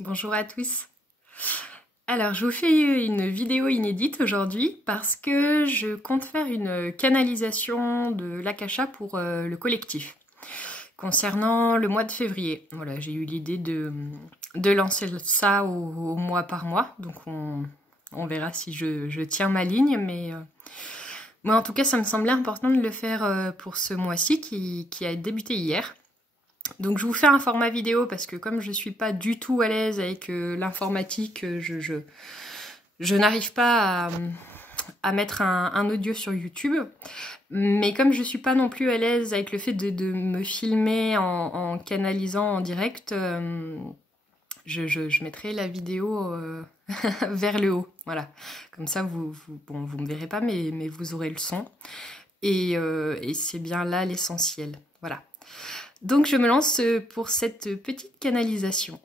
Bonjour à tous. Alors, je vous fais une vidéo inédite aujourd'hui parce que je compte faire une canalisation de l'Akasha pour le collectif concernant le mois de février. Voilà, j'ai eu l'idée de lancer ça au mois par mois, donc on verra si je tiens ma ligne, mais moi en tout cas ça me semblait important de le faire pour ce mois-ci qui a débuté hier. Donc je vous fais un format vidéo parce que comme je suis pas du tout à l'aise avec l'informatique, je n'arrive pas à mettre un audio sur YouTube. Mais comme je suis pas non plus à l'aise avec le fait de me filmer en canalisant en direct, je mettrai la vidéo vers le haut. Voilà. Comme ça, vous me verrez pas, mais vous aurez le son. Et c'est bien là l'essentiel. Voilà. Donc je me lance pour cette petite canalisation.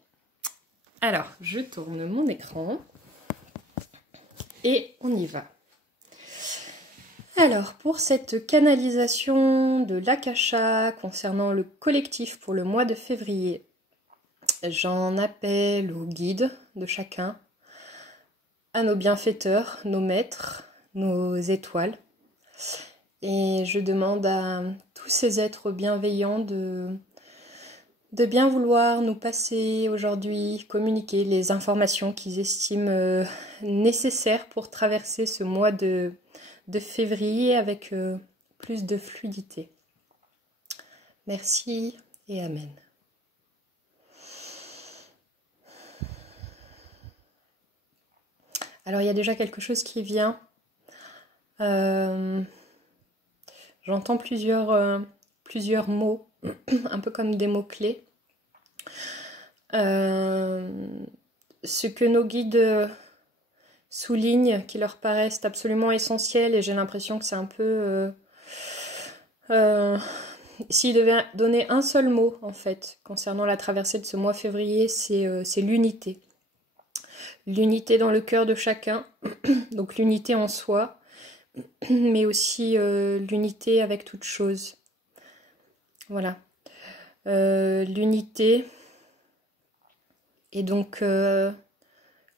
Alors, je tourne mon écran et on y va. Alors, pour cette canalisation de l'Akasha concernant le collectif pour le mois de février, j'en appelle aux guides de chacun, à nos bienfaiteurs, nos maîtres, nos étoiles. Et je demande à tous ces êtres bienveillants de bien vouloir nous passer aujourd'hui, communiquer les informations qu'ils estiment nécessaires pour traverser ce mois de février avec plus de fluidité. Merci et Amen. Alors il y a déjà quelque chose qui vient. J'entends plusieurs mots, un peu comme des mots-clés. Ce que nos guides soulignent, qui leur paraissent absolument essentiels, et j'ai l'impression que c'est un peu... s'ils devaient donner un seul mot, en fait, concernant la traversée de ce mois février, c'est l'unité. L'unité dans le cœur de chacun, donc l'unité en soi, mais aussi l'unité avec toute chose. Voilà. L'unité et donc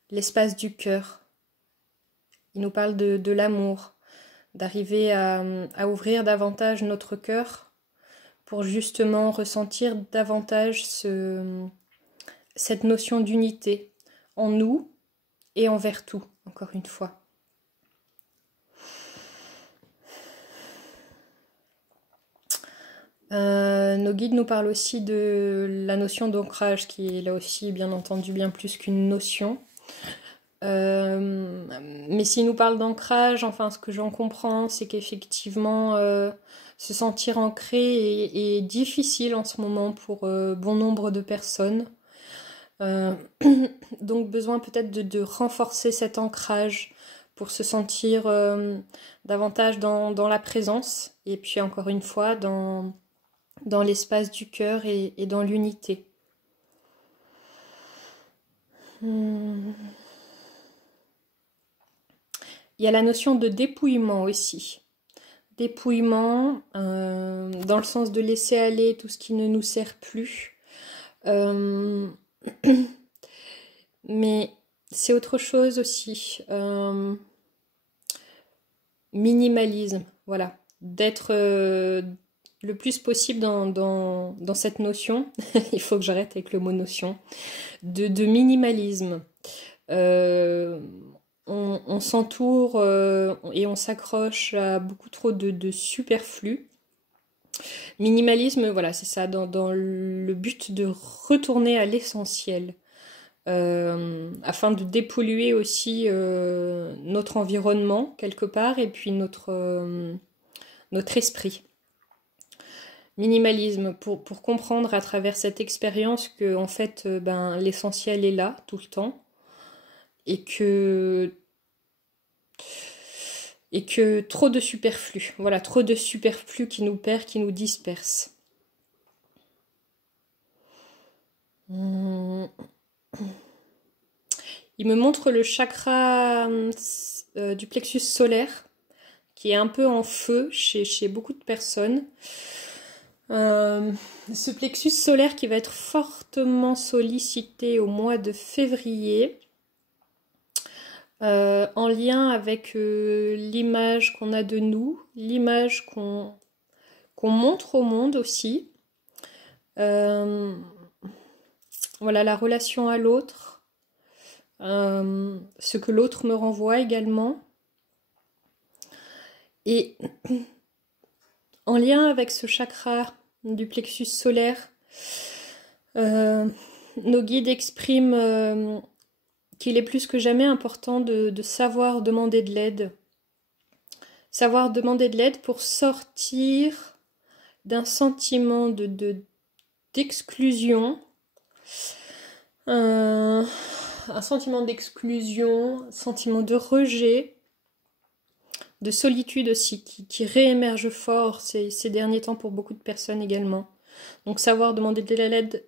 l'espace du cœur. Il nous parle de l'amour, d'arriver à ouvrir davantage notre cœur pour justement ressentir davantage cette notion d'unité en nous et envers tout, encore une fois. Nos guides nous parlent aussi de la notion d'ancrage, qui est là aussi bien entendu bien plus qu'une notion. Mais s'ils nous parlent d'ancrage, enfin ce que j'en comprends, c'est qu'effectivement se sentir ancré est difficile en ce moment pour bon nombre de personnes. Donc besoin peut-être de renforcer cet ancrage pour se sentir davantage dans la présence, et puis encore une fois dans l'espace du cœur et dans l'unité. Il y a la notion de dépouillement aussi. Dépouillement dans le sens de laisser aller tout ce qui ne nous sert plus. Mais c'est autre chose aussi. Minimalisme, voilà. D'être le plus possible dans cette notion. Il faut que j'arrête avec le mot notion. De minimalisme. On s'entoure et on s'accroche à beaucoup trop de superflu. Minimalisme, voilà, c'est ça, dans le but de retourner à l'essentiel, afin de dépolluer aussi notre environnement quelque part, et puis notre esprit. Minimalisme, pour comprendre à travers cette expérience que en fait l'essentiel est là tout le temps, et que trop de superflu, voilà, trop de superflu qui nous perd, qui nous disperse. Il me montre le chakra du plexus solaire, qui est un peu en feu chez beaucoup de personnes. Ce plexus solaire qui va être fortement sollicité au mois de février, en lien avec l'image qu'on a de nous, l'image qu'on montre au monde aussi. Voilà, la relation à l'autre, ce que l'autre me renvoie également. Et en lien avec ce chakra du plexus solaire, nos guides expriment qu'il est plus que jamais important de savoir demander de l'aide. Savoir demander de l'aide pour sortir d'un sentiment d'exclusion, un sentiment d'exclusion, un sentiment de rejet, de solitude aussi, qui réémerge fort ces derniers temps pour beaucoup de personnes également. Donc savoir demander de l'aide,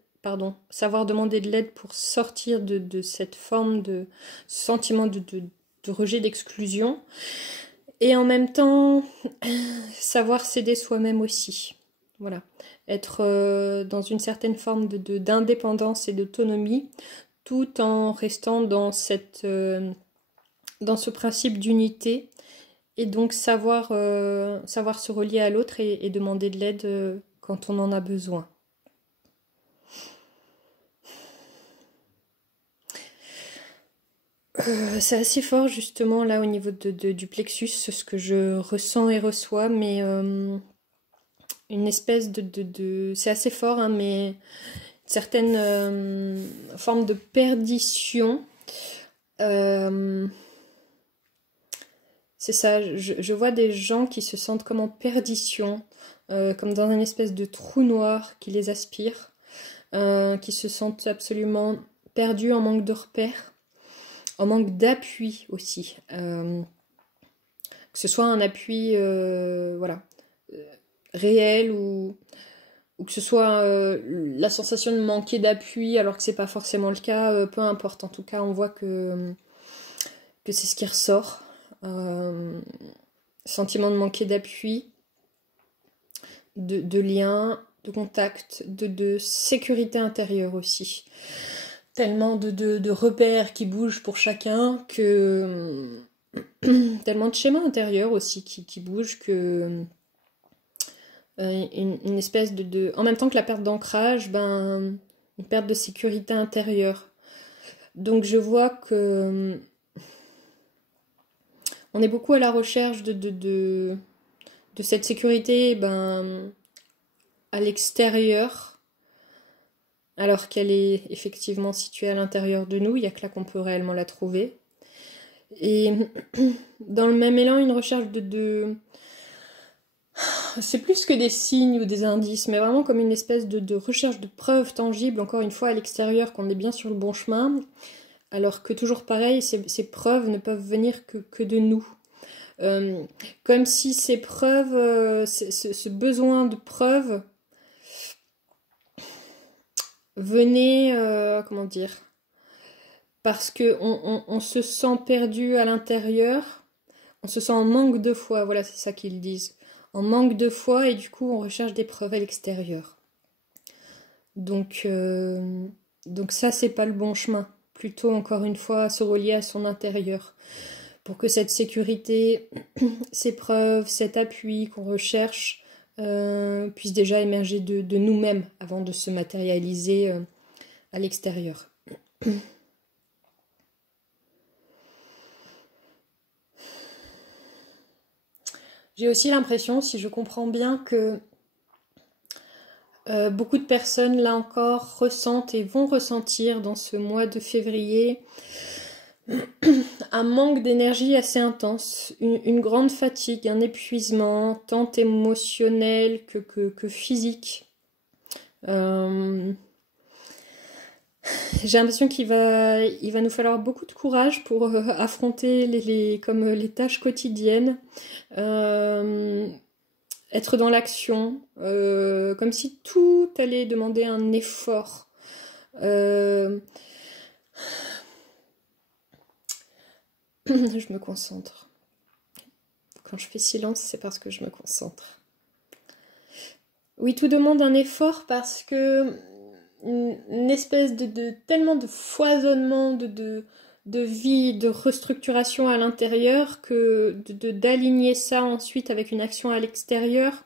savoir demander de l'aide pour sortir de cette forme de sentiment de rejet, d'exclusion, et en même temps savoir s'aider soi-même aussi. Voilà, être dans une certaine forme d'indépendance et d'autonomie, tout en restant dans ce principe d'unité, et donc savoir se relier à l'autre et demander de l'aide quand on en a besoin. C'est assez fort justement là au niveau du plexus, ce que je ressens et reçois, mais une espèce c'est assez fort, hein, mais certaines formes de perdition. C'est ça, je vois des gens qui se sentent comme en perdition, comme dans une espèce de trou noir qui les aspire, qui se sentent absolument perdus, en manque de repères, en manque d'appui aussi. Que ce soit un appui réel ou que ce soit la sentation de manquer d'appui alors que c'est pas forcément le cas, peu importe. En tout cas, on voit que c'est ce qui ressort. Sentiment de manquer d'appui, de lien, de contact, de sécurité intérieure aussi. Tellement de repères qui bougent pour chacun, que tellement de schémas intérieurs aussi qui bougent, que une espèce en même temps que la perte d'ancrage, une perte de sécurité intérieure. Donc je vois que on est beaucoup à la recherche de cette sécurité à l'extérieur, alors qu'elle est effectivement située à l'intérieur de nous. Il n'y a que là qu'on peut réellement la trouver. Et dans le même élan, une recherche c'est plus que des signes ou des indices, mais vraiment comme une espèce de recherche de preuves tangibles, encore une fois à l'extérieur, qu'on est bien sur le bon chemin, alors que toujours pareil, ces preuves ne peuvent venir que de nous. Comme si ces preuves, ce besoin de preuves venait, comment dire, parce qu'on se sent perdu à l'intérieur, on se sent en manque de foi, voilà, c'est ça qu'ils disent. En manque de foi, et du coup on recherche des preuves à l'extérieur. Donc ça, c'est pas le bon chemin. Plutôt, encore une fois, se relier à son intérieur. Pour que cette sécurité, ces preuves, cet appui qu'on recherche puisse déjà émerger de nous-mêmes avant de se matérialiser à l'extérieur. J'ai aussi l'impression, si je comprends bien, que beaucoup de personnes, là encore, ressentent et vont ressentir dans ce mois de février un manque d'énergie assez intense, une grande fatigue, un épuisement, tant émotionnel que physique. J'ai l'impression qu'il va nous falloir beaucoup de courage pour affronter les tâches quotidiennes, être dans l'action, comme si tout allait demander un effort. Je me concentre. Quand je fais silence, c'est parce que je me concentre. Oui, tout demande un effort parce que une espèce tellement de foisonnement de vie, de restructuration à l'intérieur que d'aligner ça ensuite avec une action à l'extérieur,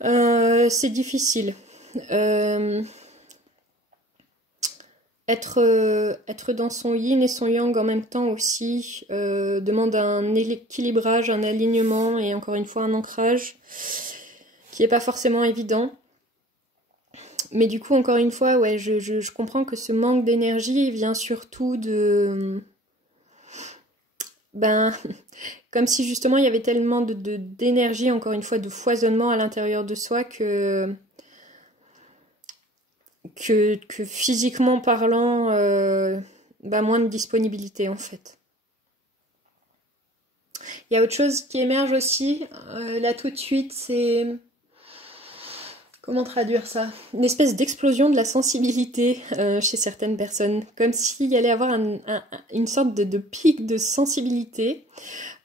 c'est difficile. Être dans son yin et son yang en même temps aussi demande un équilibrage, un alignement et encore une fois un ancrage qui n'est pas forcément évident. Mais du coup, encore une fois, ouais, je comprends que ce manque d'énergie vient surtout de... Ben, comme si justement il y avait tellement d'énergie, encore une fois, de foisonnement à l'intérieur de soi que physiquement parlant, moins de disponibilité en fait. Il y a autre chose qui émerge aussi, là tout de suite, c'est... Comment traduire ça? Une espèce d'explosion de la sensibilité chez certaines personnes, comme s'il y allait avoir une sorte de pic de sensibilité,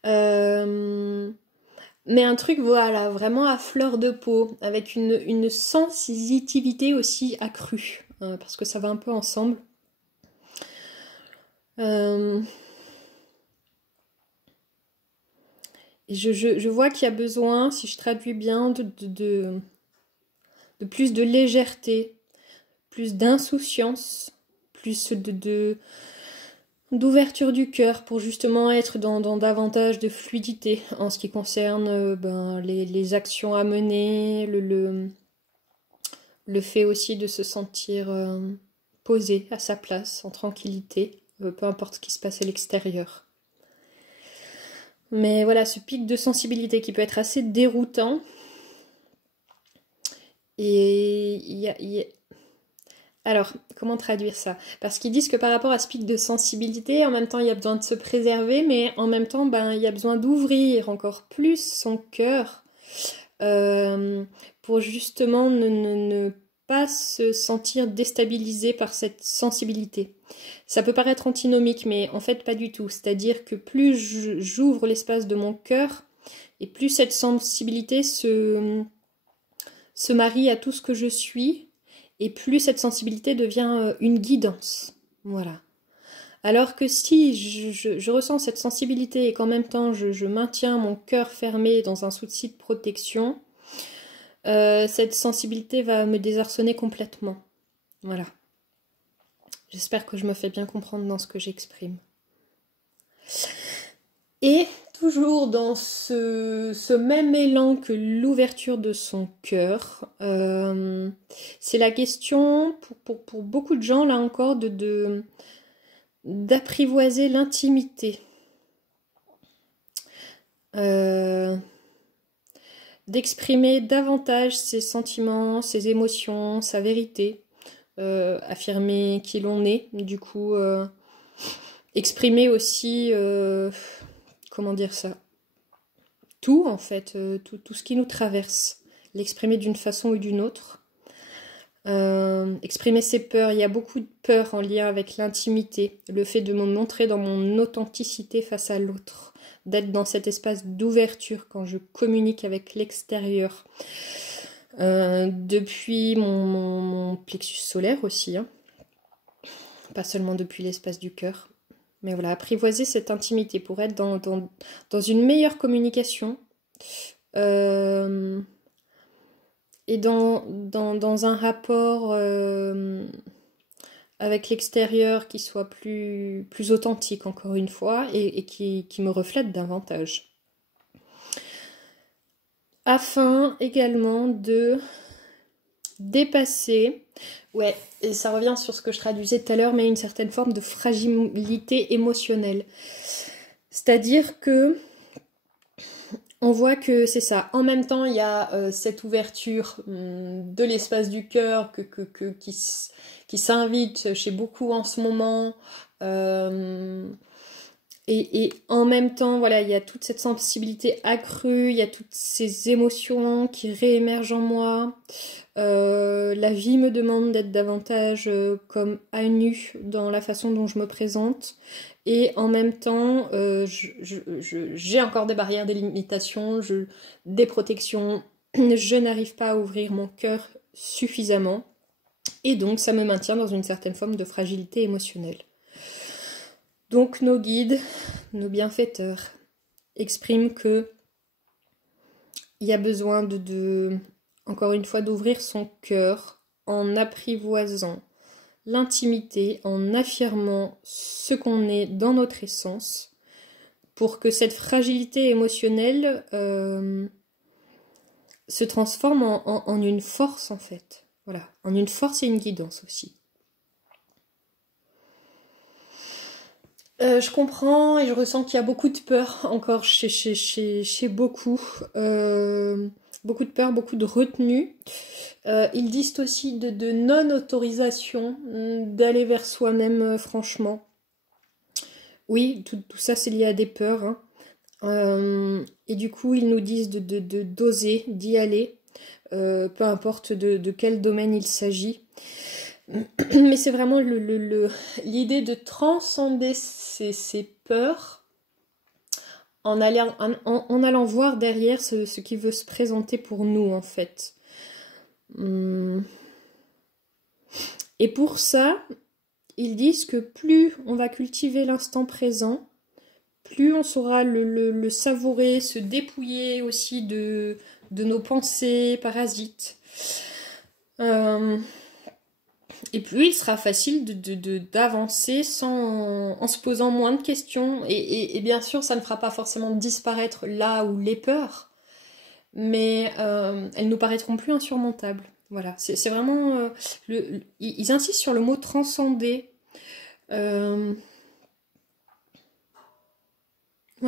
mais un truc voilà, vraiment à fleur de peau, avec une sensitivité aussi accrue, parce que ça va un peu ensemble. Et je vois qu'il y a besoin, si je traduis bien, de plus de légèreté, plus d'insouciance, plus d'ouverture du cœur pour justement être dans davantage de fluidité en ce qui concerne les actions à mener, le fait aussi de se sentir posé à sa place, en tranquillité, peu importe ce qui se passe à l'extérieur. Mais voilà, ce pic de sensibilité qui peut être assez déroutant. Et alors, comment traduire ça? Parce qu'ils disent que par rapport à ce pic de sensibilité, en même temps, il y a besoin de se préserver, mais en même temps, il y a besoin d'ouvrir encore plus son cœur pour justement ne pas se sentir déstabilisé par cette sensibilité. Ça peut paraître antinomique, mais en fait pas du tout. C'est-à-dire que plus j'ouvre l'espace de mon cœur, et plus cette sensibilité se marie à tout ce que je suis, et plus cette sensibilité devient une guidance. Voilà. Alors que si je ressens cette sensibilité et qu'en même temps je maintiens mon cœur fermé dans un souci de protection, cette sensibilité va me désarçonner complètement. Voilà. J'espère que je me fais bien comprendre dans ce que j'exprime. Et toujours dans ce même élan que l'ouverture de son cœur, c'est la question, pour beaucoup de gens, là encore, d'apprivoiser l'intimité. D'exprimer davantage ses sentiments, ses émotions, sa vérité, affirmer qui l'on est, du coup, exprimer aussi... comment dire ça? Tout, en fait, tout ce qui nous traverse. L'exprimer d'une façon ou d'une autre. Exprimer ses peurs. Il y a beaucoup de peurs en lien avec l'intimité. Le fait de me montrer dans mon authenticité face à l'autre. D'être dans cet espace d'ouverture quand je communique avec l'extérieur. Depuis mon plexus solaire aussi. Hein. Pas seulement depuis l'espace du cœur. Mais voilà, apprivoiser cette intimité pour être dans une meilleure communication et dans un rapport avec l'extérieur qui soit plus authentique, encore une fois, et qui me reflète davantage. Afin également de dépasser... Ouais, et ça revient sur ce que je traduisais tout à l'heure, mais une certaine forme de fragilité émotionnelle. C'est-à-dire que on voit que c'est ça. En même temps, il y a cette ouverture de l'espace du cœur qui s'invite chez beaucoup en ce moment. Et en même temps, voilà, il y a toute cette sensibilité accrue, il y a toutes ces émotions qui réémergent en moi. La vie me demande d'être davantage comme à nu dans la façon dont je me présente. Et en même temps, j'ai encore des barrières, des limitations, des protections je n'arrive pas à ouvrir mon cœur suffisamment. Et donc, ça me maintient dans une certaine forme de fragilité émotionnelle. Donc, nos guides, nos bienfaiteurs, expriment que il y a besoin encore une fois, d'ouvrir son cœur en apprivoisant l'intimité, en affirmant ce qu'on est dans notre essence, pour que cette fragilité émotionnelle se transforme en une force, en fait. Voilà, en une force et une guidance aussi. Je comprends et je ressens qu'il y a beaucoup de peur encore chez beaucoup. Beaucoup de peur, beaucoup de retenue. Ils disent aussi de non-autorisation d'aller vers soi-même, franchement. Oui, tout ça c'est lié à des peurs. Hein. Et du coup, ils nous disent d'oser, d'y aller, peu importe de quel domaine il s'agit. Mais c'est vraiment l'idée de transcender ces peurs en allant voir derrière ce qui veut se présenter pour nous, en fait. Et pour ça, ils disent que plus on va cultiver l'instant présent, plus on saura le savourer, se dépouiller aussi de nos pensées parasites. Et puis il sera facile d'avancer en se posant moins de questions. Et bien sûr, ça ne fera pas forcément disparaître là où les peurs, mais elles nous paraîtront plus insurmontables. Voilà, c'est vraiment... ils insistent sur le mot transcender. Ouais,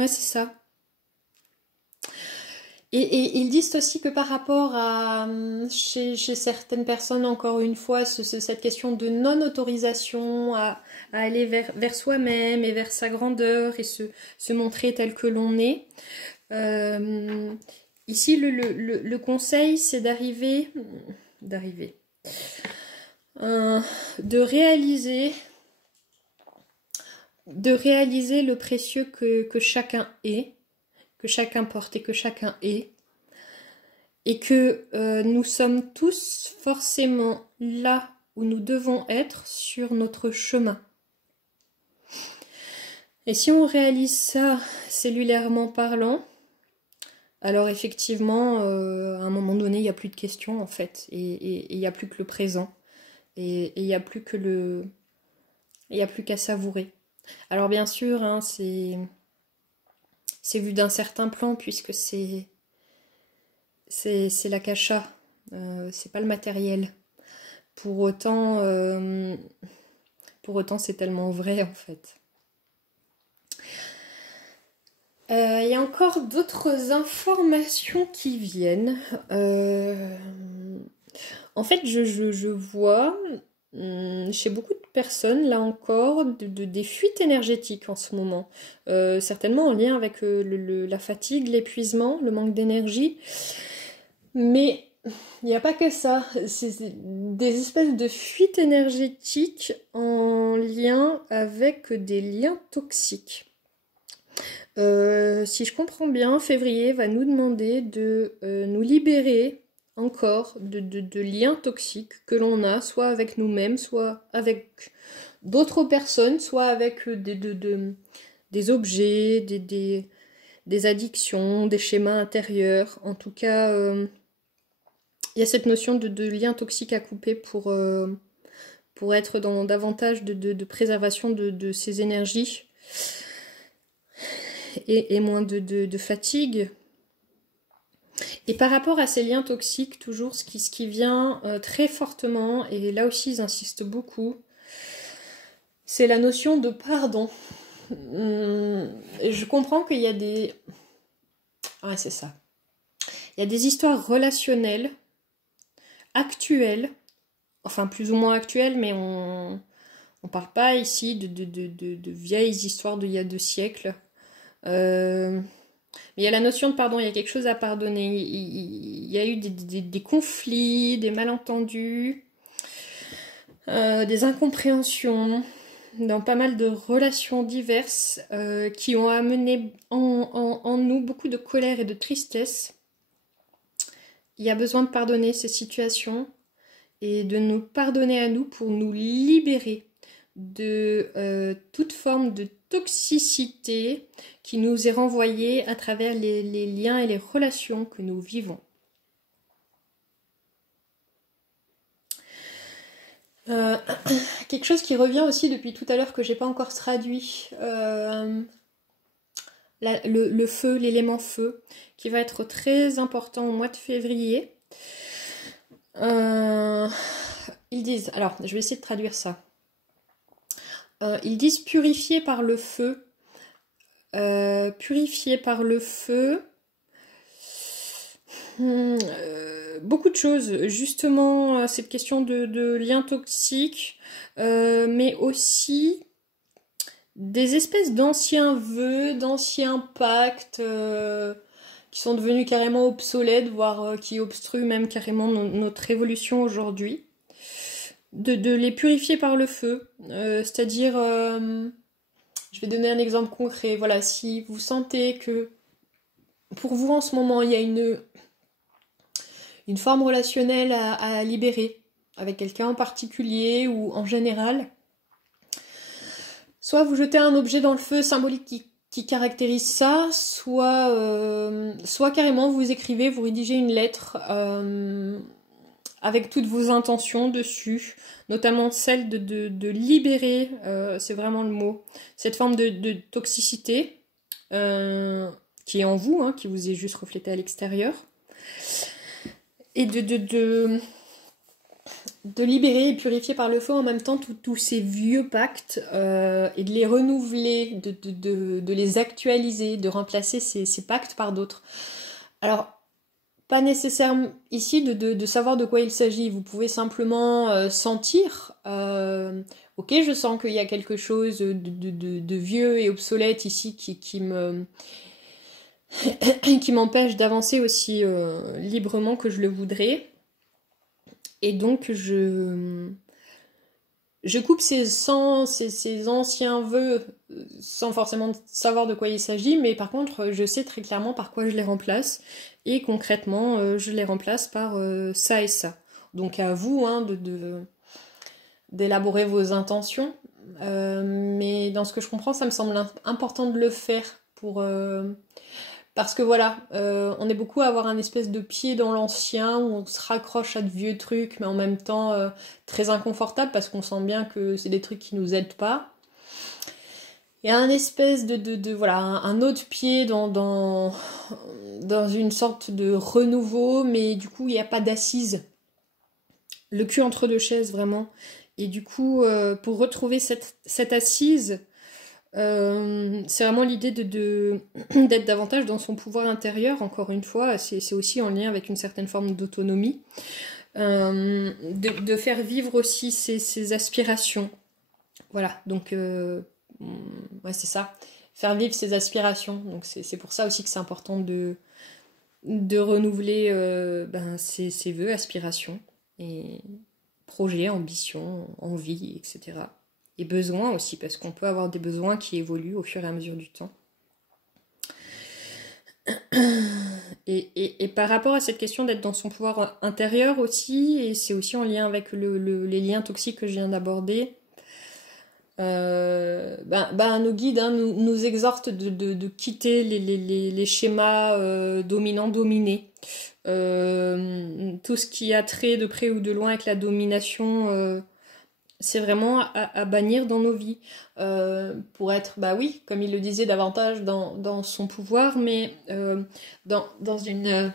c'est ça. Et ils disent aussi que par rapport à chez certaines personnes, encore une fois, cette question de non-autorisation à aller vers soi-même et vers sa grandeur et se montrer tel que l'on est. Ici, le conseil, c'est de réaliser le précieux que chacun est, que chacun porte et que chacun est, et que nous sommes tous forcément là où nous devons être sur notre chemin. Et si on réalise ça cellulairement parlant, alors effectivement, à un moment donné, il n'y a plus de questions en fait, et il n'y a plus que le présent, et il n'y a plus qu'à savourer. Alors bien sûr, hein, c'est vu d'un certain plan puisque c'est l'akasha, c'est pas le matériel. Pour autant c'est tellement vrai en fait. Il y a encore d'autres informations qui viennent. En fait, je vois chez beaucoup de personnes, là encore, des fuites énergétiques en ce moment. Certainement en lien avec la fatigue, l'épuisement, le manque d'énergie. Mais il n'y a pas que ça. C'est des espèces de fuites énergétiques en lien avec des liens toxiques. Si je comprends bien, février va nous demander de nous libérer encore de liens toxiques que l'on a, soit avec nous-mêmes, soit avec d'autres personnes, soit avec des objets, des addictions, des schémas intérieurs. En tout cas, il y a cette notion de lien toxique à couper pour être dans davantage de préservation de ces énergies et moins de fatigue. Et par rapport à ces liens toxiques, toujours ce qui vient très fortement, et là aussi ils insistent beaucoup, c'est la notion de pardon. Je comprends qu'il y a des... Ah, c'est ça. Il y a des histoires relationnelles, actuelles, enfin plus ou moins actuelles, mais on parle pas ici de vieilles histoires d'il y a 2 siècles. Mais il y a la notion de pardon, il y a quelque chose à pardonner. Il y a eu des conflits, des malentendus, des incompréhensions dans pas mal de relations diverses qui ont amené en nous beaucoup de colère et de tristesse. il y a besoin de pardonner ces situations et de nous pardonner à nous pour nous libérer de toute forme de toxicité qui nous est renvoyée à travers les liens et les relations que nous vivons. Quelque chose qui revient aussi depuis tout à l'heure que j'ai pas encore traduit, le feu, l'élément feu, qui va être très important au mois de février. Ils disent, alors je vais essayer de traduire ça. Ils disent purifier par le feu. Purifier par le feu. Beaucoup de choses, justement cette question de liens toxiques, mais aussi des espèces d'anciens vœux, d'anciens pactes qui sont devenus carrément obsolètes, voire qui obstruent même carrément notre évolution aujourd'hui. De les purifier par le feu, c'est-à-dire, je vais donner un exemple concret, voilà, si vous sentez que pour vous en ce moment il y a une forme relationnelle à libérer avec quelqu'un en particulier ou en général, soit vous jetez un objet dans le feu symbolique qui caractérise ça, soit carrément vous écrivez, vous rédigez une lettre avec toutes vos intentions dessus, notamment celle de libérer, c'est vraiment le mot, cette forme de toxicité qui est en vous, hein, qui vous est juste reflétée à l'extérieur. Et de libérer et purifier par le feu en même temps tous ces vieux pactes et de les renouveler, de les actualiser, de remplacer ces pactes par d'autres. Alors, pas nécessaire ici de savoir de quoi il s'agit. Vous pouvez simplement sentir, ok, je sens qu'il y a quelque chose de vieux et obsolète ici qui m'empêche d'avancer aussi librement que je le voudrais. Et donc je coupe ces anciens vœux sans forcément savoir de quoi il s'agit, mais par contre je sais très clairement par quoi je les remplace, et concrètement je les remplace par ça et ça. Donc à vous hein, d'élaborer vos intentions, mais dans ce que je comprends ça me semble important de le faire parce que voilà, on est beaucoup à avoir un espèce de pied dans l'ancien, où on se raccroche à de vieux trucs, mais en même temps très inconfortable, parce qu'on sent bien que c'est des trucs qui nous aident pas. Il y a un espèce voilà, un autre pied dans une sorte de renouveau, mais du coup il n'y a pas d'assise. Le cul entre deux chaises, vraiment. Et du coup, pour retrouver cette assise, c'est vraiment l'idée d'être davantage dans son pouvoir intérieur, encore une fois, c'est aussi en lien avec une certaine forme d'autonomie, de faire vivre aussi ses aspirations. Voilà, donc ouais, c'est ça, faire vivre ses aspirations. Donc c'est pour ça aussi que c'est important de renouveler ses vœux, aspirations, et projets, ambitions, envies, etc. Et besoins aussi, parce qu'on peut avoir des besoins qui évoluent au fur et à mesure du temps. Et par rapport à cette question d'être dans son pouvoir intérieur aussi, et c'est aussi en lien avec les liens toxiques que je viens d'aborder, nos guides nous exhortent de quitter les schémas dominants-dominés. Tout ce qui a trait de près ou de loin avec la domination... c'est vraiment à bannir dans nos vies, pour être, oui, comme il le disait, davantage dans son pouvoir, mais dans une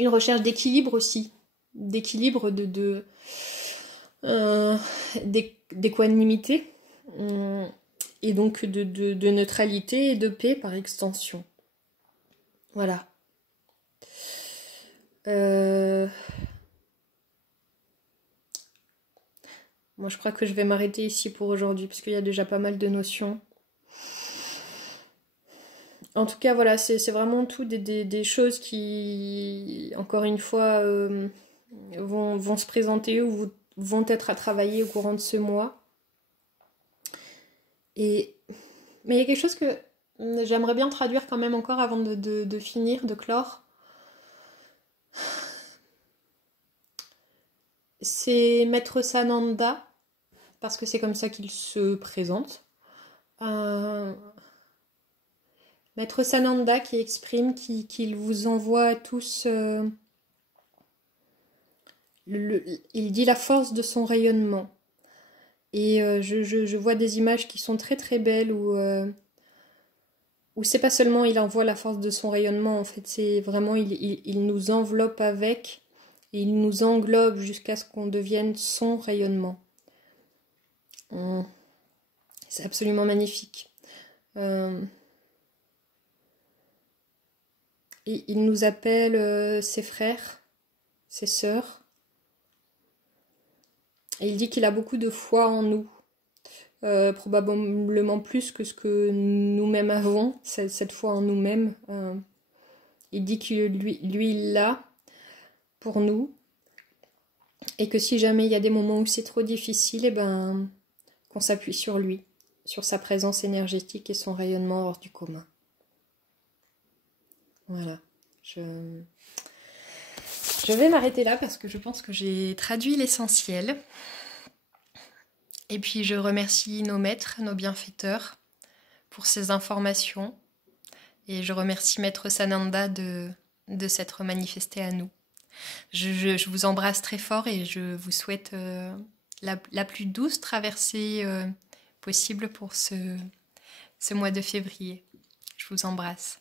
recherche d'équilibre aussi, d'équilibre, d'équanimité, et donc de neutralité et de paix par extension. Voilà. Moi, je crois que je vais m'arrêter ici pour aujourd'hui, parce qu'il y a déjà pas mal de notions. En tout cas, voilà, c'est vraiment tout des choses qui, encore une fois, vont se présenter ou vont être à travailler au courant de ce mois. Mais il y a quelque chose que j'aimerais bien traduire quand même encore avant de finir, de clore. c'est Maître Sananda, parce que c'est comme ça qu'il se présente. Maître Sananda qui exprime qu'il vous envoie à tous... il dit la force de son rayonnement. Et je vois des images qui sont très très belles où c'est pas seulement il envoie la force de son rayonnement, en fait, c'est vraiment il nous enveloppe avec, et il nous englobe jusqu'à ce qu'on devienne son rayonnement. C'est absolument magnifique. Et il nous appelle ses frères, ses sœurs. Et il dit qu'il a beaucoup de foi en nous. Probablement plus que ce que nous-mêmes avons, cette foi en nous-mêmes. Il dit que lui il l'a pour nous. Et que si jamais il y a des moments où c'est trop difficile, eh ben, qu'on s'appuie sur lui, sur sa présence énergétique et son rayonnement hors du commun. Voilà. Je vais m'arrêter là parce que je pense que j'ai traduit l'essentiel. Et puis je remercie nos maîtres, nos bienfaiteurs pour ces informations. Et je remercie Maître Sananda de s'être manifesté à nous. Je vous embrasse très fort et je vous souhaite la plus douce traversée possible pour ce mois de février. Je vous embrasse.